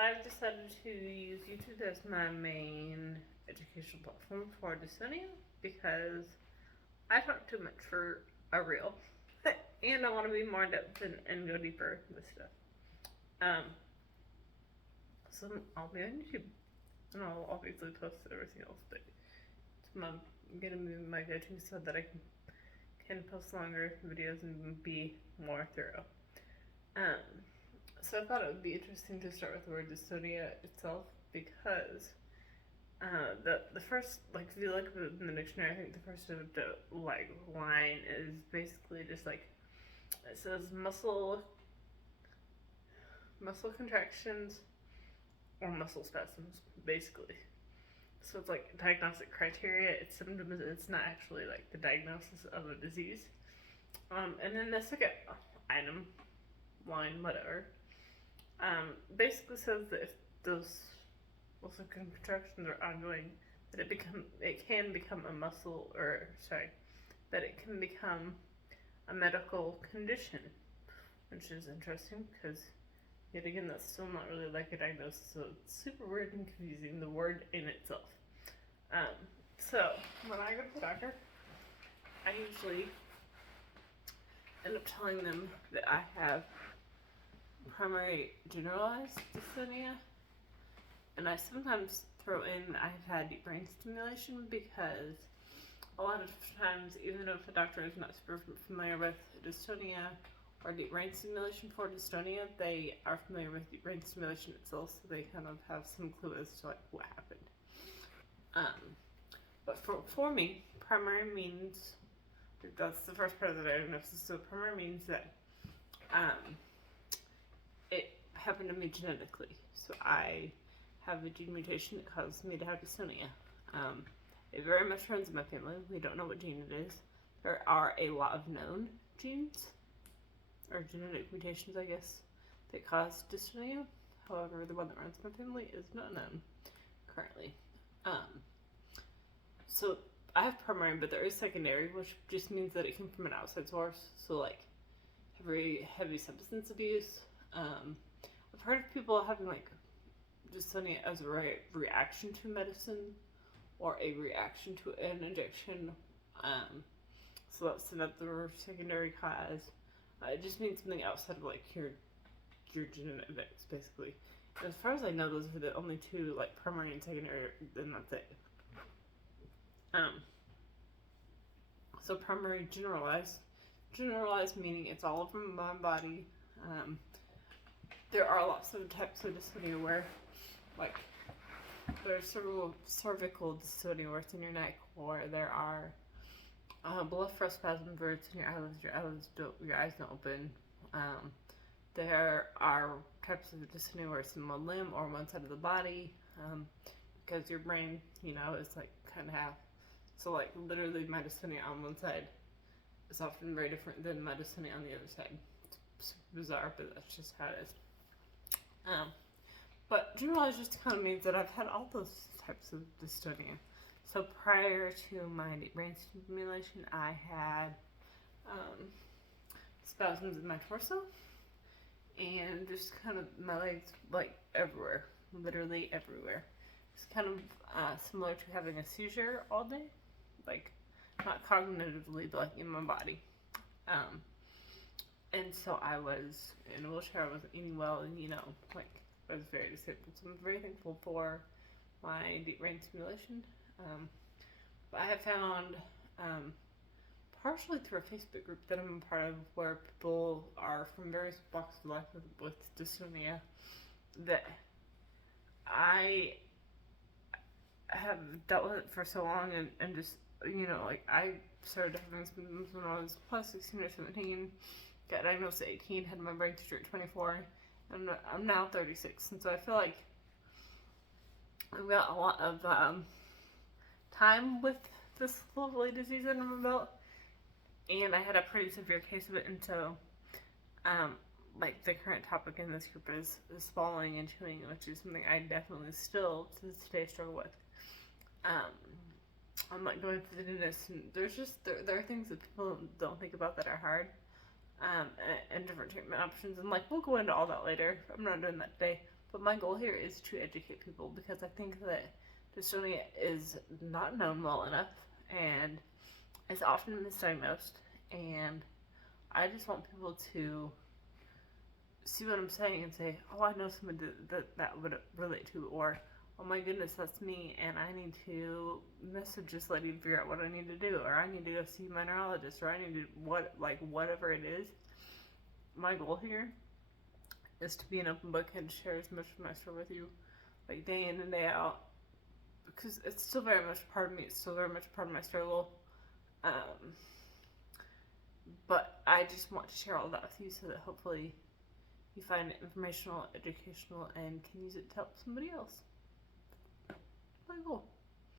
I've decided to use YouTube as my main educational platform for dystonia because I talk too much for a reel. And I want to be more in depth and go deeper with stuff. Um, so I'll be on YouTube. And I'll obviously post everything else, but I'm gonna move my go-to so that I can post longer videos and be more thorough. Um, so I thought it would be interesting to start with the word dystonia itself because the first, like, if you look up in the dictionary, I think the first line is basically just like, it says muscle contractions or muscle spasms, basically. So it's like diagnostic criteria, it's symptoms, it's not actually like the diagnosis of a disease. And then the second item, line, whatever, basically says that if those muscle contractions are ongoing, that it can become a medical condition, which is interesting because, yet again, that's still not really like a diagnosis, so it's super weird and confusing, the word in itself. So when I go to the doctor, I usually end up telling them that I have primary generalized dystonia, and I sometimes throw in I've had deep brain stimulation because a lot of times, even if the doctor is not super familiar with dystonia or deep brain stimulation for dystonia, they are familiar with deep brain stimulation itself, so they kind of have some clue as to like what happened. But for me, primary means, that's the first part of the diagnosis, so primary means that it happened to me genetically. So I have a gene mutation that causes me to have dystonia. It very much runs in my family. We don't know what gene it is. There are a lot of known genes, or genetic mutations, I guess, that cause dystonia. However, the one that runs in my family is not known currently. So I have primary, but there is secondary, which just means that it came from an outside source. So like heavy substance abuse. I've heard of people having like dystonia as a reaction to medicine or a reaction to an injection. So that's another secondary cause. It just means something outside of like your genetics, basically. And as far as I know, those are the only two, like primary and secondary, and that's it. So primary generalized meaning it's all over my body. There are lots of types of dystonia where, like, there's cervical dystonia where it's in your neck, or there are blepharospasm where it's in your eyes don't open. There are types of dystonia where it's in one limb or one side of the body, because your brain, is like kind of half. So like literally my dystonia on one side is often very different than my dystonia on the other side. It's super bizarre, but that's just how it is. But generalized just kind of means that I've had all those types of dystonia. So prior to my deep brain stimulation, I had spasms in my torso and just kind of my legs, like everywhere, literally everywhere. It's kind of similar to having a seizure all day, like not cognitively, but like in my body. And so I was in a wheelchair, I wasn't eating well, and like I was very disabled. So I'm very thankful for my deep brain stimulation. But I have found, partially through a Facebook group that I'm a part of, where people are from various walks of life with dystonia, that I have dealt with it for so long, and just, like, I started having symptoms when I was plus 16 or 17, got diagnosed at 18, had my brain tissue at 24, and I'm now 36, and so I feel like I've got a lot of time with this lovely disease under my belt, and I had a pretty severe case of it, and so like the current topic in this group is swallowing and chewing, which is something I definitely still to this day struggle with. I'm like going to the dentist, and there are things that people don't think about that are hard, and different treatment options, and like we'll go into all that later. I'm not doing that today, But my goal here is to educate people because I think that dystonia is not known well enough and it's often misdiagnosed. And I just want people to see what I'm saying and say, oh, I know someone that would relate to, or oh my goodness, that's me, and I need to message this lady and figure out what I need to do, or I need to go see my neurologist, or I need to whatever it is. My goal here is to be an open book and share as much of my story with you, like day in and day out, because it's still very much part of me. It's still very much part of my struggle. But I just want to share all that with you so that hopefully you find it informational, educational, and can use it to help somebody else. My goal.